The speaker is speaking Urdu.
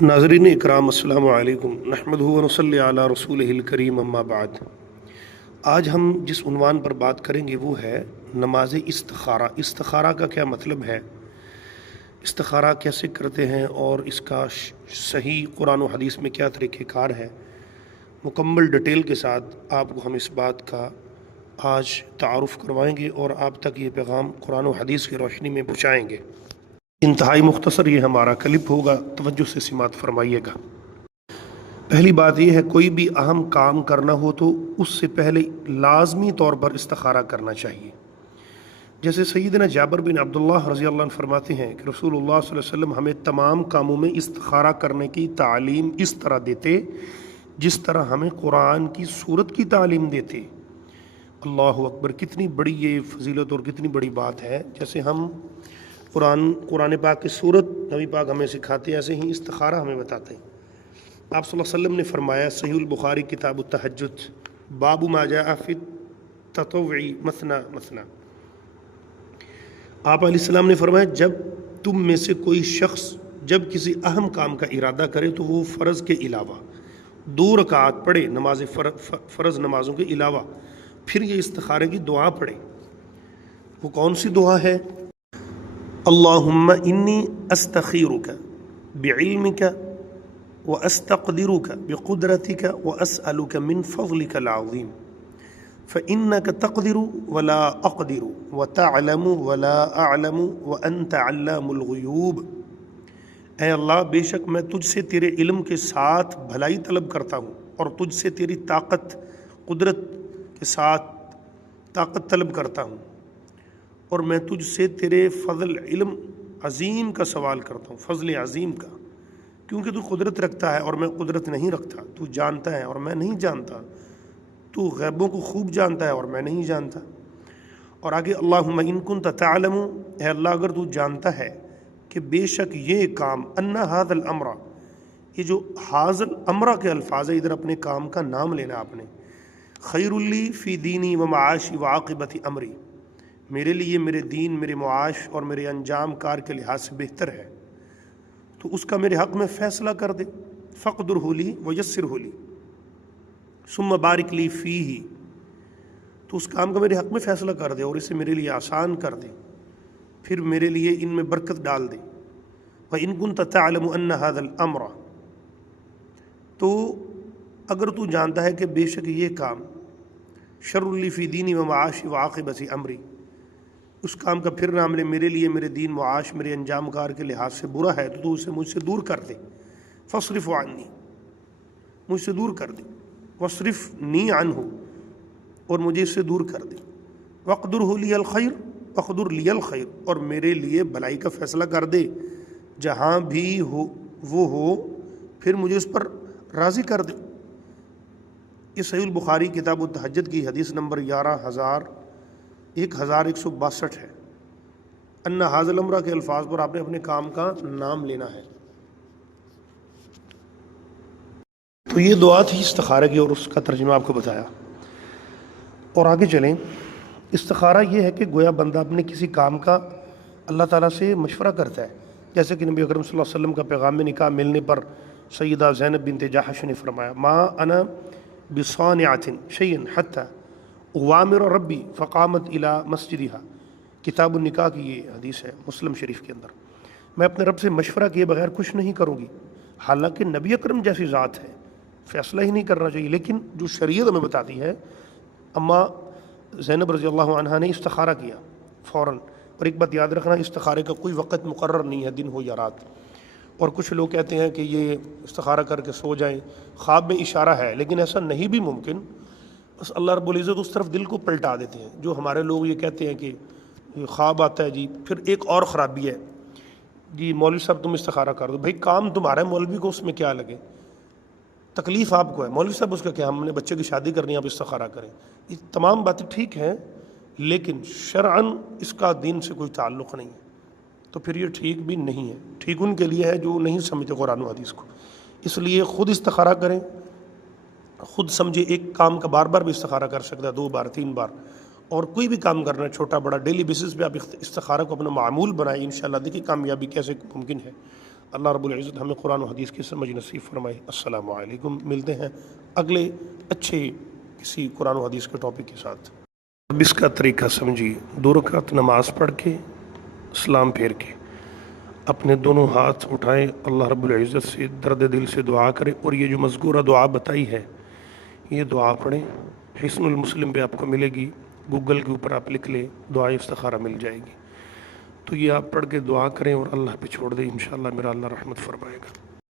ناظرین اکرام السلام علیکم نحمدہ و نصلی علی رسولہ الکریم اما بعد۔ آج ہم جس عنوان پر بات کریں گے وہ ہے نماز استخارہ۔ استخارہ کا کیا مطلب ہے، استخارہ کیسے کرتے ہیں اور اس کا صحیح قرآن و حدیث میں کیا طریقہ کار ہے، مکمل ڈیٹیل کے ساتھ آپ کو ہم اس بات کا آج تعارف کروائیں گے اور آپ تک یہ پیغام قرآن و حدیث کی روشنی میں پہنچائیں گے۔ انتہائی مختصر یہ ہمارا کلپ ہوگا، توجہ سے سماعت فرمائیے گا۔ پہلی بات یہ ہے، کوئی بھی اہم کام کرنا ہو تو اس سے پہلے لازمی طور پر استخارہ کرنا چاہیے۔ جیسے سیدنا جابر بن عبداللہ رضی اللہ عنہ فرماتے ہیں کہ رسول اللہ صلی اللہ علیہ وسلم ہمیں تمام کاموں میں استخارہ کرنے کی تعلیم اس طرح دیتے جس طرح ہمیں قرآن کی سورت کی تعلیم دیتے۔ اللہ اکبر، کتنی بڑی یہ فضیلت اور کتنی بڑی بات ہے۔ جیسے ہم قرآن پاک کی سورت نبی پاک ہمیں سکھاتے ہیں، ایسے ہی استخارہ ہمیں بتاتے ہیں۔ آپ صلی اللہ علیہ وسلم نے فرمایا، صحیح البخاری کتاب التہجد، باب ما جاء فی التطوع مثنى مثنى، آپ علیہ السلام نے فرمایا جب تم میں سے کوئی شخص جب کسی اہم کام کا ارادہ کرے تو وہ فرض کے علاوہ 2 رکعات پڑھے، نماز فرض نمازوں کے علاوہ، پھر یہ استخارے کی دعا پڑھے۔ وہ کون سی دعا ہے؟ اللہم انی استخیرک بعلمک واستقدرک بقدرتک واسألک من فضلک العظیم فإنک تقدر ولا اقدر وتعلم ولا اعلم وانت علام الغیوب۔ اے اللہ، بے شک میں تجھ سے تیرے علم کے ساتھ بھلائی طلب کرتا ہوں اور تجھ سے تیری طاقت قدرت کے ساتھ طاقت طلب کرتا ہوں، اور میں تجھ سے تیرے فضل علم عظیم کا سوال کرتا ہوں، فضل عظیم کا، کیونکہ تو قدرت رکھتا ہے اور میں قدرت نہیں رکھتا، تو جانتا ہے اور میں نہیں جانتا، تو غیبوں کو خوب جانتا ہے اور میں نہیں جانتا۔ اور آگے اللہم ان کنت تعلم، اے اللہ اگر تو جانتا ہے کہ بے شک یہ کام، ان ھذا الامر، یہ جو ھذا الامر کے الفاظ ہے، ادھر اپنے کام کا نام لینا آپ نے، خیر لی فی دینی و معاشی و عاقبت امری، میرے لیے میرے دین، میرے معاش اور میرے انجام کار کے لحاظ سے بہتر ہے، تو اس کا میرے حق میں فیصلہ کر دے، فقدرہ لی ویسرہ لی ثم بارک لی فیہ، تو اس کام کا میرے حق میں فیصلہ کر دے اور اسے میرے لیے آسان کر دے، پھر میرے لیے ان میں برکت ڈال دے۔ وَإِن كُنْتَ تَعْلَمُ أَنَّ هَذَا الْأَمْرَ، تو اگر تو جانتا ہے کہ بے شک یہ کام شر لی فی دینی و معاشی و عاقبت امری، اس کام کا پھر نام لے، میرے لیے میرے دین، معاش، میرے انجام کار کے لحاظ سے برا ہے، تو اسے مجھ سے دور کر دے، فاصرف عنی، مجھ سے دور کر دے، واصرفنی عنہ، اور مجھے اس سے دور کر دے، واقدرہ لی الخیر، واقدر لی الخیر، اور میرے لیے بھلائی کا فیصلہ کر دے، جہاں بھی ہو وہ ہو پھر مجھے اس پر راضی کر دے۔ یہ صحیح البخاری کتاب التہجد کی حدیث نمبر 1162 ہے۔ ان ھذا الامر کے الفاظ پر آپ نے اپنے کام کا نام لینا ہے۔ تو یہ دعا تھی استخارہ کی اور اس کا ترجمہ آپ کو بتایا، اور آگے چلیں۔ استخارہ یہ ہے کہ گویا بندہ اپنے کسی کام کا اللہ تعالیٰ سے مشورہ کرتا ہے، جیسے کہ نبی اکرم صلی اللہ علیہ وسلم کا پیغام نکاح ملنے پر سیدہ زینب بنت جحش نے فرمایا، ما انا بصانعۃ شیئا حتی اوامر ربی فقامت الی مسجدہا، کتاب النکاح کی یہ حدیث ہے مسلم شریف کے اندر، میں اپنے رب سے مشورہ کیے بغیر کچھ نہیں کروں گی، حالانکہ نبی اکرم جیسی ذات ہے، فیصلہ ہی نہیں کرنا چاہیے، لیکن جو شریعت ہمیں بتاتی ہے، اما زینب رضی اللہ عنہا نے استخارہ کیا فوراً۔ اور ایک بات یاد رکھنا، استخارے کا کوئی وقت مقرر نہیں ہے، دن ہو یا رات، اور کچھ لوگ کہتے ہیں کہ یہ استخارہ کر کے سو جائیں، خواب میں اشارہ ہے، لیکن ایسا نہیں بھی ممکن، بس اللہ رب العزت اس طرف دل کو پلٹا دیتے ہیں۔ جو ہمارے لوگ یہ کہتے ہیں کہ یہ خواب آتا ہے جی، پھر ایک اور خرابی ہے جی، مولوی صاحب تم استخارہ کر دو، بھائی کام تمہارا ہے، مولوی کو اس میں کیا لگے، تکلیف آپ کو ہے، مولوی صاحب اس کا کیا، ہم نے بچے کی شادی کرنی ہے آپ استخارہ کریں، یہ تمام باتیں ٹھیک ہیں، لیکن شرعاً اس کا دین سے کوئی تعلق نہیں ہے، تو پھر یہ ٹھیک بھی نہیں ہے۔ ٹھیک ان کے لیے ہے جو نہیں سمجھتے قرآن و حدیث کو، اس لیے خود استخارہ کریں، خود سمجھے، ایک کام کا بار بار بھی استخارہ کر سکتا ہے، 2 بار 3 بار، اور کوئی بھی کام کرنا ہے چھوٹا بڑا، ڈیلی بیسس پہ آپ استخارہ کو اپنا معمول بنائیں، انشاءاللہ دیکھیں کامیابی کیسے ممکن ہے۔ اللہ رب العزت ہمیں قرآن و حدیث کی سمجھ نصیب فرمائے۔ السلام علیکم، ملتے ہیں اگلے اچھے کسی قرآن و حدیث کے ٹاپک کے ساتھ۔ اب اس کا طریقہ سمجھیے، 2 رکعت نماز پڑھ کے سلام پھیر کے اپنے دونوں ہاتھ اٹھائیں، اللہ رب العزت سے درد دل سے دعا کریں، اور یہ جو مذکورہ دعا بتائی ہے یہ دعا پڑھیں۔ حصن المسلم پہ آپ کو ملے گی، گوگل کے اوپر آپ لکھ لیں، دعائے استخارہ مل جائے گی، تو یہ آپ پڑھ کے دعا کریں اور اللہ پہ چھوڑ دیں، انشاءاللہ میرا اللہ رحمت فرمائے گا۔